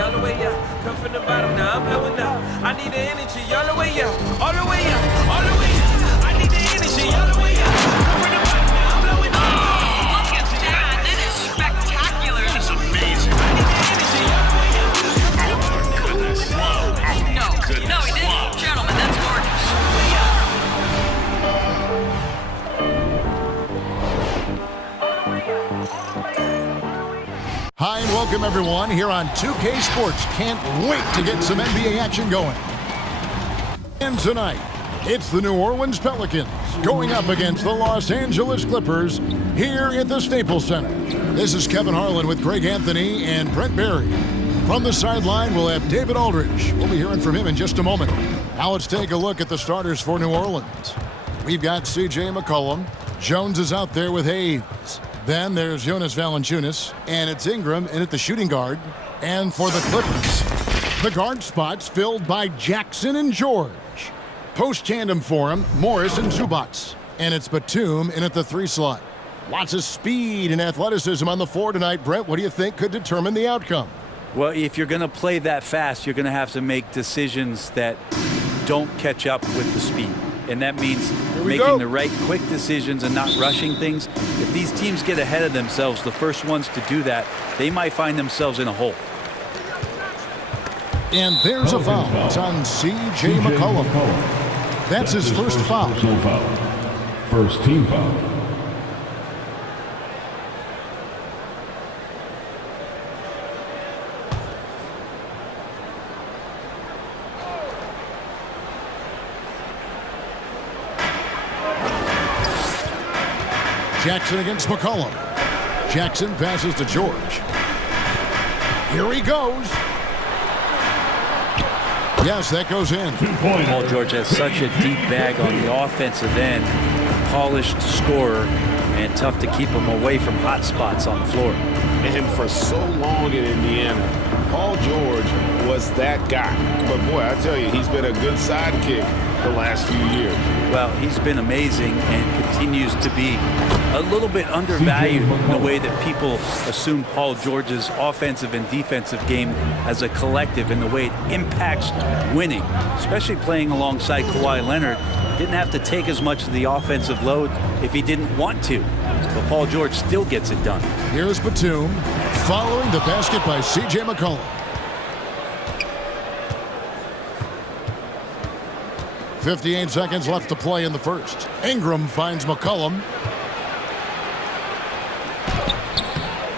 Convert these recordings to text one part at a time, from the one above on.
all the way up. Come from the bottom, now I'm blowing up. I need the energy, all the way up, all the way up, all the way up. I need the energy, all the way up. Come from the bottom, now I'm blowing up. Oh, look at that. That is spectacular. That's amazing. I need the energy, all the way up. Oh, my goodness. Wow. No, no, he didn't. Wow. Gentlemen, that's gorgeous. Hi and welcome everyone here on 2K Sports. Can't wait to get some NBA action going. And tonight, it's the New Orleans Pelicans going up against the Los Angeles Clippers here at the Staples Center. This is Kevin Harlan with Greg Anthony and Brent Berry. From the sideline, we'll have David Aldridge. We'll be hearing from him in just a moment. Now let's take a look at the starters for New Orleans. We've got C.J. McCollum. Jones is out there with Hayes. Then there's Jonas Valanciunas, and it's Ingram in at the shooting guard. And for the Clippers, the guard spots filled by Jackson and George. Post-tandem for him, Morris and Zubats. And it's Batum in at the 3 slot. Lots of speed and athleticism on the floor tonight. Brett, what do you think could determine the outcome? Well, if you're going to play that fast, you're going to have to make decisions that don't catch up with the speed. And that means making the right quick decisions and not rushing things. If these teams get ahead of themselves, the first ones to do that, they might find themselves in a hole. And there's a foul. It's on C.J. McCollum. That's his first foul. First team foul. Jackson against McCollum. Jackson passes to George. Here he goes. Yes, that goes in. Paul George has such a deep bag on the offensive end. Polished scorer, and tough to keep him away from hot spots on the floor. And for so long in Indiana, Paul George was that guy. But boy, I tell you, he's been a good sidekick the last few years. Well, he's been amazing and continues to be a little bit undervalued in the way that people assume Paul George's offensive and defensive game as a collective and the way it impacts winning, especially playing alongside Kawhi Leonard. Didn't have to take as much of the offensive load if he didn't want to. But Paul George still gets it done. Here's Batum following the basket by C.J. McCollum. 58 seconds left to play in the first. Ingram finds McCollum.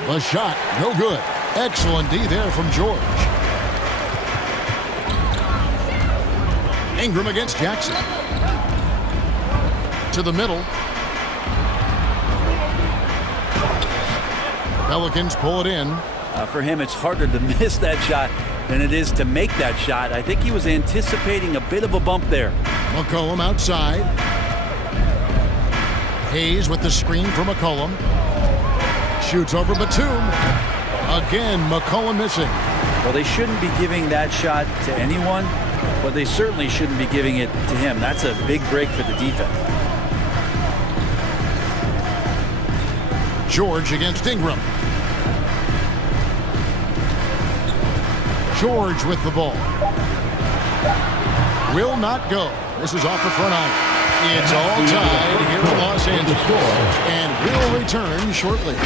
The shot, no good. Excellent D there from George. Ingram against Jackson. To the middle. Pelicans pull it in. For him, it's harder to miss that shot than it is to make that shot. I think he was anticipating a bit of a bump there. McCollum outside. Hayes with the screen for McCollum. Shoots over Batum. Again, McCollum missing. Well, they shouldn't be giving that shot to anyone, but they certainly shouldn't be giving it to him. That's a big break for the defense. George against Ingram. George with the ball. Will not go. This is off the front iron. It's all tied here in Los Angeles. And will return shortly.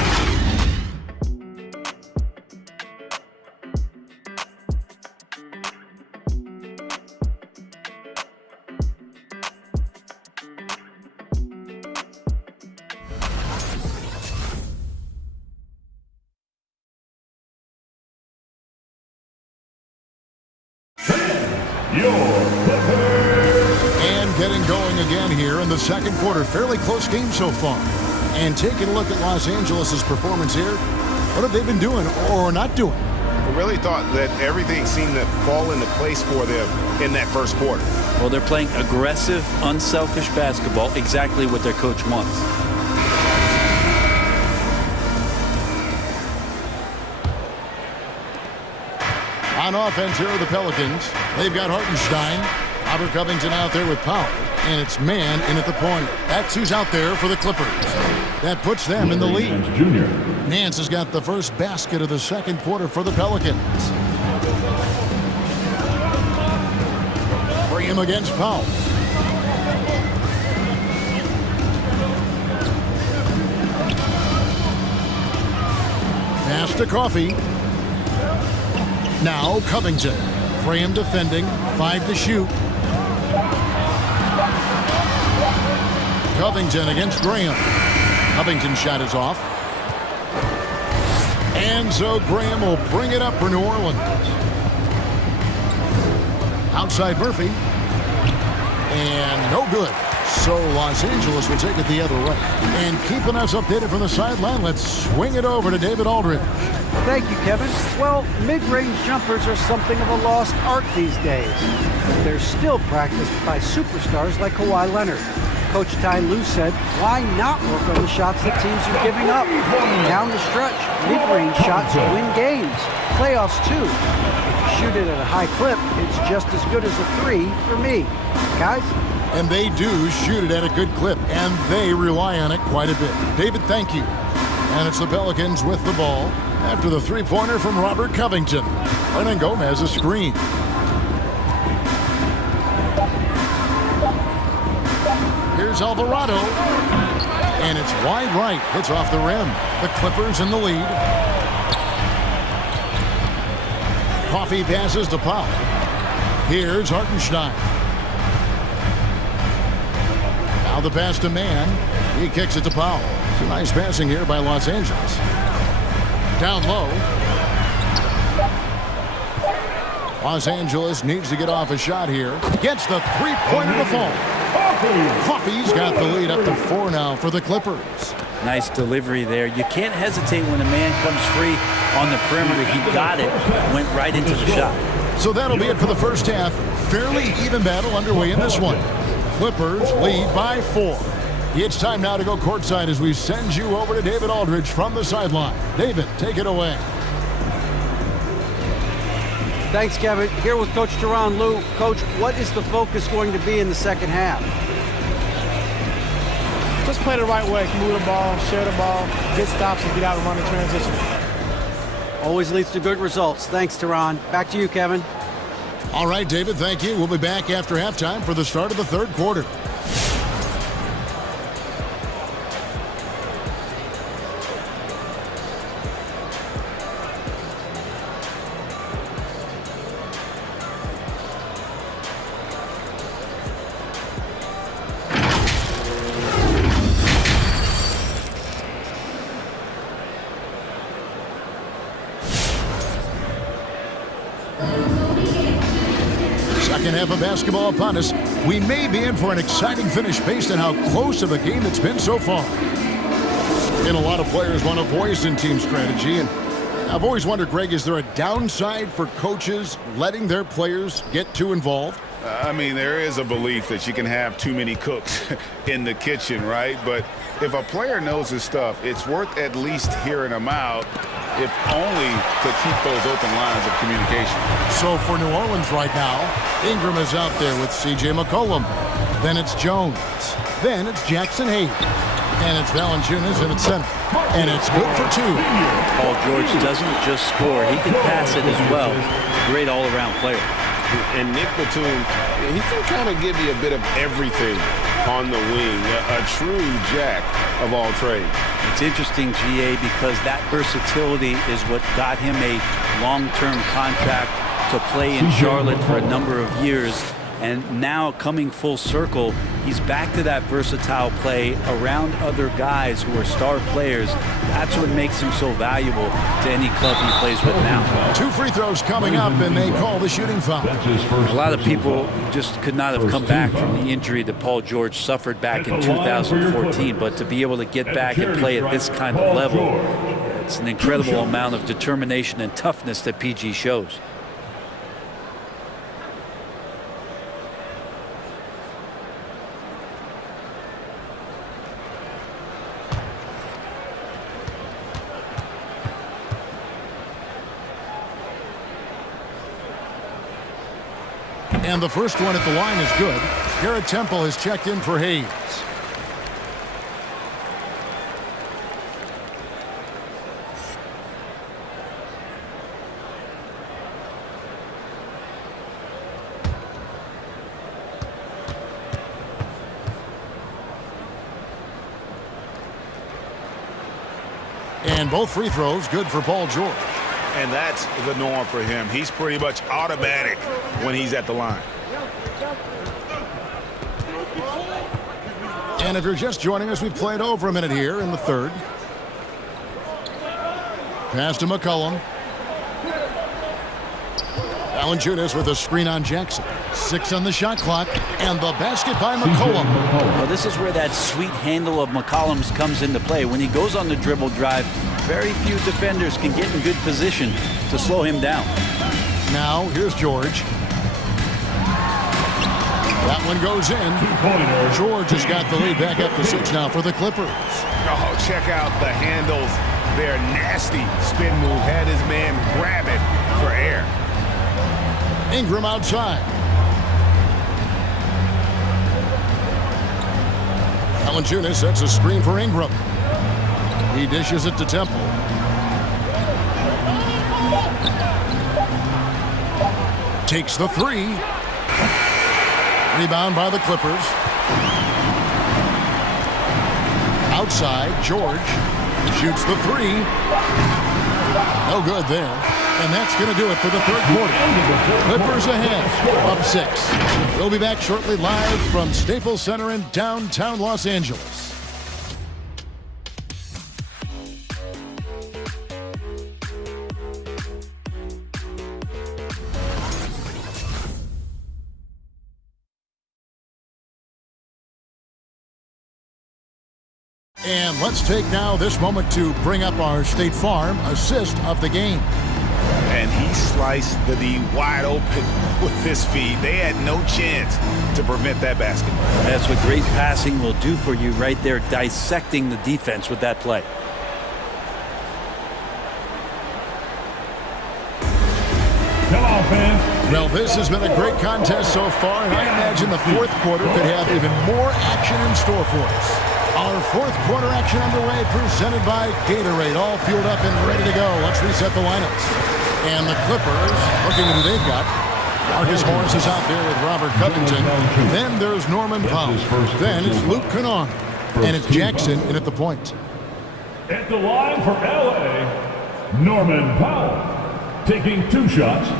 And getting going again here in the second quarter. Fairly close game so far. And taking a look at Los Angeles' performance here, what have they been doing or not doing? I really thought that everything seemed to fall into place for them in that first quarter. Well, they're playing aggressive, unselfish basketball, exactly what their coach wants. On offense, here are the Pelicans. They've got Hartenstein. Robert Covington out there with power. And it's man in at the point. That's who's out there for the Clippers. That puts them in the lead. Nance has got the first basket of the second quarter for the Pelicans. Graham against Powell. Pass to Coffey. Now Covington. Graham defending. 5 to shoot. Covington against Graham. Covington's shot is off. And so Graham will bring it up for New Orleans. Outside Murphy. And no good. So Los Angeles will take it the other way. And keeping us updated from the sideline, let's swing it over to David Aldridge. Thank you, Kevin. Well, mid-range jumpers are something of a lost art these days. But they're still practiced by superstars like Kawhi Leonard. Coach Ty Lue said, why not work on the shots that teams are giving up? Down the stretch, mid-range shots win games. Playoffs, too. If you shoot it at a high clip, it's just as good as a 3 for me. Guys? And they do shoot it at a good clip, and they rely on it quite a bit. David, thank you. And it's the Pelicans with the ball after the three-pointer from Robert Covington. Hernan Gomez a screen. Here's Alvarado. And it's wide right. Hits off the rim. The Clippers in the lead. Coffey passes to Powell. Here's Hartenstein. Now the pass to Mann. He kicks it to Powell. It's a nice passing here by Los Angeles. Down low. Los Angeles needs to get off a shot here. Gets the three-pointer to fall. Coffey's got the lead up to 4 now for the Clippers. Nice delivery there. You can't hesitate when a man comes free on the perimeter. He got it, went right into the shot. So that'll be it for the first half. Fairly even battle underway in this one. Clippers lead by 4. It's time now to go courtside as we send you over to David Aldridge from the sideline. David, take it away. Thanks, Kevin. Here with Coach Tyronn Lue. Coach, what is the focus going to be in the second half? Just play the right way. Move the ball, share the ball, get stops, and get out and run the transition. Always leads to good results. Thanks, Tyronn. Back to you, Kevin. All right, David, thank you. We'll be back after halftime for the start of the third quarter. Second half of basketball upon us. We may be in for an exciting finish based on how close of a game it's been so far. And a lot of players want a voice in team strategy. And I've always wondered, Greg, is there a downside for coaches letting their players get too involved? I mean, there is a belief that you can have too many cooks in the kitchen, right? But if a player knows his stuff, it's worth at least hearing them out, if only to keep those open lines of communication. So for New Orleans right now, Ingram is out there with C.J. McCollum. Then it's Jones. Then it's Jackson Hayes. And it's Valanciunas in its center. And it's good for 2. Paul George doesn't just score. He can pass it as well. Great all-around player. And Nick Batum, he can kind of give you a bit of everything on the wing. A true jack of all trades. It's interesting, GA, because that versatility is what got him a long-term contract to play in Charlotte for a number of years. And now coming full circle, he's back to that versatile play around other guys who are star players. That's what makes him so valuable to any club he plays with now. 2 free throws coming up, and they call the shooting foul. A lot of people just could not have come back from the injury that Paul George suffered back in 2014. But to be able to get back and play at this kind of level, it's an incredible amount of determination and toughness that PG shows. And the first one at the line is good. Garrett Temple has checked in for Hayes. And both free throws good for Paul George. And that's the norm for him. He's pretty much automatic when he's at the line. And if you're just joining us, we've played over a minute here in the third. Pass to McCollum. Valanciunas with a screen on Jackson. 6 on the shot clock, and the basket by McCollum. Well, this is where that sweet handle of McCollum's comes into play. When he goes on the dribble drive, very few defenders can get in good position to slow him down. Now, here's George. That one goes in. George has got the lead back up to 6 now for the Clippers. Oh, check out the handles. Their nasty spin move had his man grab it for air. Ingram outside. Valanciunas sets a screen for Ingram. He dishes it to Temple. Takes the 3. Rebound by the Clippers. Outside, George shoots the 3. No good there. And that's going to do it for the third quarter. Clippers ahead, up 6. We'll be back shortly live from Staples Center in downtown Los Angeles. And let's take now this moment to bring up our State Farm assist of the game. And he sliced the D wide open with this feed. They had no chance to prevent that basket. That's what great passing will do for you right there, dissecting the defense with that play. Come on, fans. Well, this has been a great contest so far, and I imagine the fourth quarter could have even more action in store for us. Our fourth quarter action underway, presented by Gatorade, all fueled up and ready to go. Let's reset the lineups. And the Clippers, looking at who they've got. Marcus Morris is out there with Robert Covington. Then there's Norman Powell. Then it's Luke Kennard. And it's Jackson in at the point. At the line for LA, Norman Powell, taking 2 shots.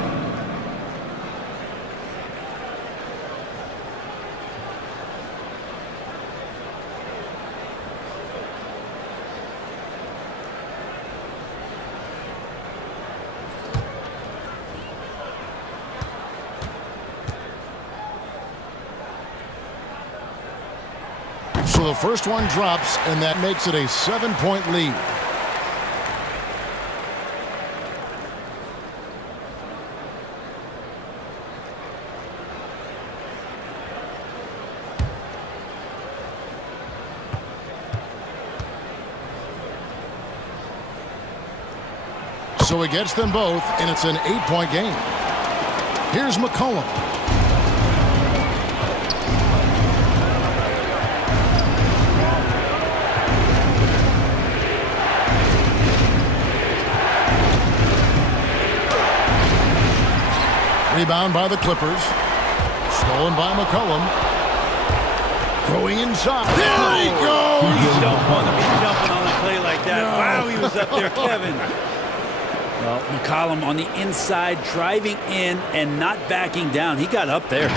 So the first one drops, and that makes it a 7-point lead. So it gets them both, and it's an 8-point game. Here's McCollum. Rebound by the Clippers. Stolen by McCollum. Going inside. There he goes! You don't want to be jumping on a play like that. No. Wow, he was up there, Kevin. Well, McCollum on the inside, driving in and not backing down. He got up there.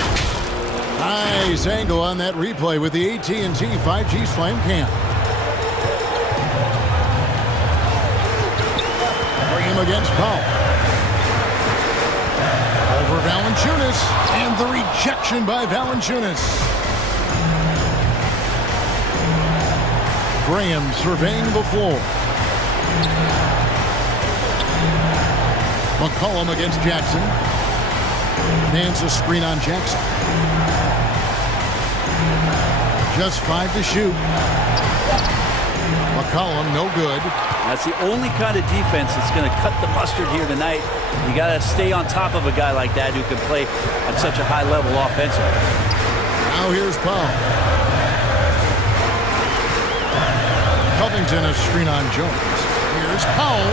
Nice angle on that replay with the AT&T 5G Slam Cam. Bring him against Powell. Over Valanciunas, and the rejection by Valanciunas. Graham surveying the floor. McCollum against Jackson. Hands a screen on Jackson. Just 5 to shoot. McCollum, no good. That's the only kind of defense that's going to cut the mustard here tonight. You got to stay on top of a guy like that who can play at such a high level offensively. Now here's Powell. Covington a screen on Jones. Here's Powell.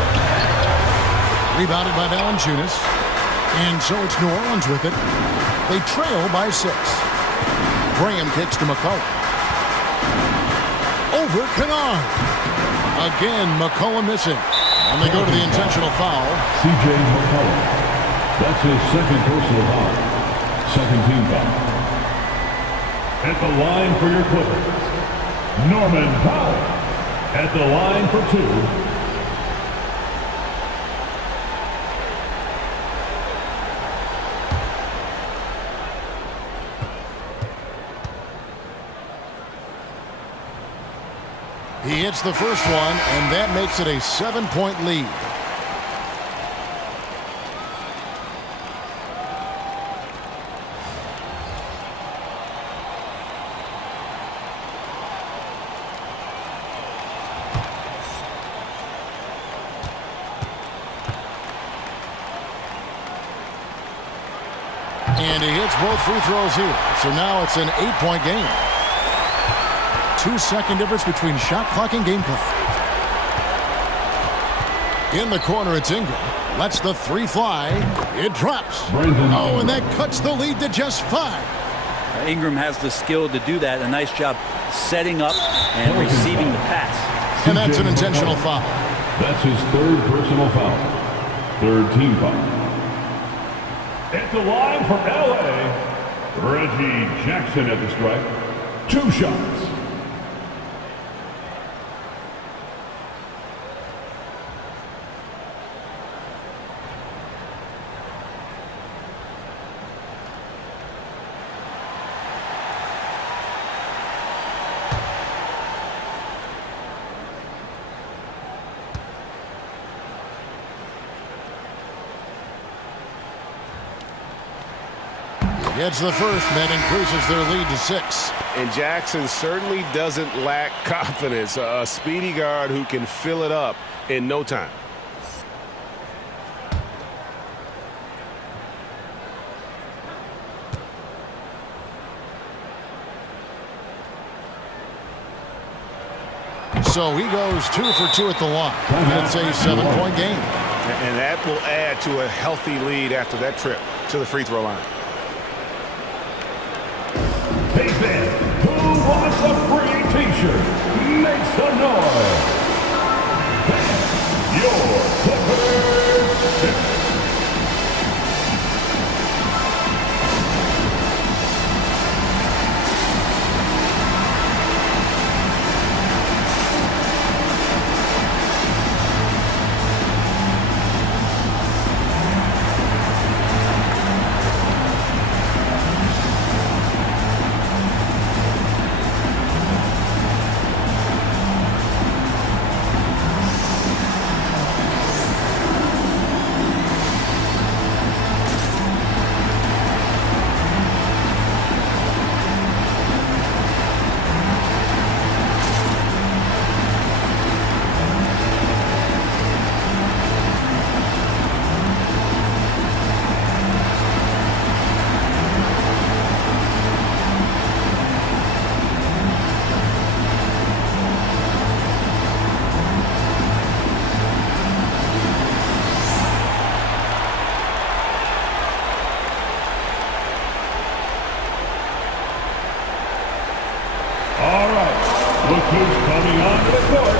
Rebounded by Valanciunas. And so it's New Orleans with it. They trail by 6. Graham kicks to McCollum. Over Kennard. Again, McCollum missing. And they go to the intentional foul. C.J. McCollum. That's his second personal foul. Second team foul. At the line for your Clippers, Norman Powell. At the line for 2. He hits the first one, and that makes it a 7-point lead. And he hits both free throws here. So now it's an 8-point game. 2-second difference between shot clock and game clock. In the corner, it's Ingram. Lets the 3 fly. It drops. Oh, and that cuts the lead to just 5. Ingram has the skill to do that. A nice job setting up and receiving the pass. And that's an intentional foul. That's his third personal foul. Third team foul. At the line for L.A., Reggie Jackson at the strike. 2 shots. Gets the first, that increases their lead to 6. And Jackson certainly doesn't lack confidence. A speedy guard who can fill it up in no time. So he goes 2 for 2 at the line. It's a 7-point game. And that will add to a healthy lead after that trip to the free throw line. Hey then, who wants a free t-shirt? Make some noise. That's your Clippers. Look who's coming onto the court.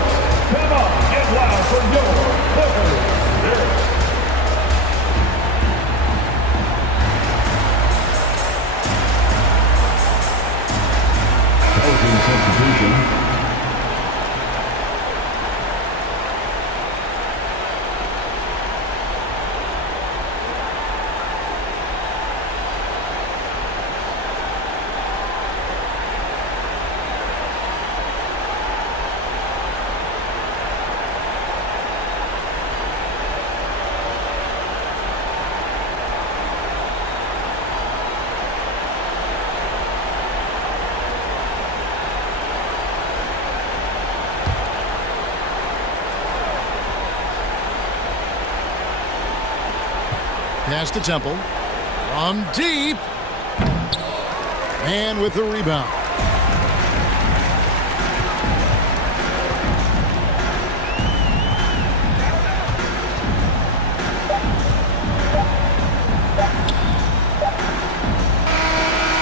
Come on, get loud for your Clippers. Pelicans substitution. Pass to Temple. From deep. And with the rebound.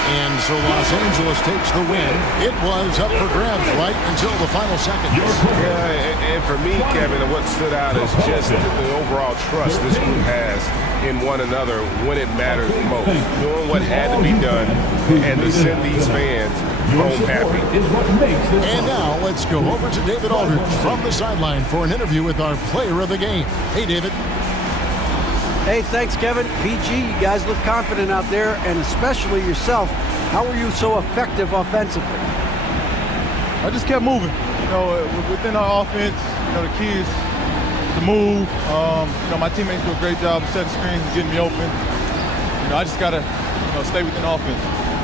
And so So Los Angeles takes the win. It was up for grabs right until the final seconds. Yeah, and for me, Kevin, what stood out is just the overall trust this group has in one another when it matters most. Doing what had to be done and to send these fans home happy. And now let's go over to David Aldridge from the sideline for an interview with our player of the game. Hey, David. Hey, thanks, Kevin. PG, you guys look confident out there, and especially yourself. How were you so effective offensively? I just kept moving. You know, within our offense, you know, the key is to move. You know, my teammates do a great job of setting screens and getting me open. You know, I just got to, you know, stay within offense.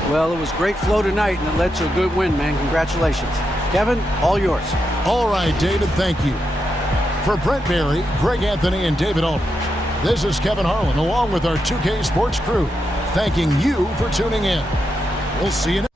Well, it was great flow tonight, and it led to a good win, man. Congratulations. Kevin, all yours. All right, David, thank you. For Brent Barry, Greg Anthony, and David Aldridge, this is Kevin Harlan along with our 2K Sports crew, thanking you for tuning in. We'll see you next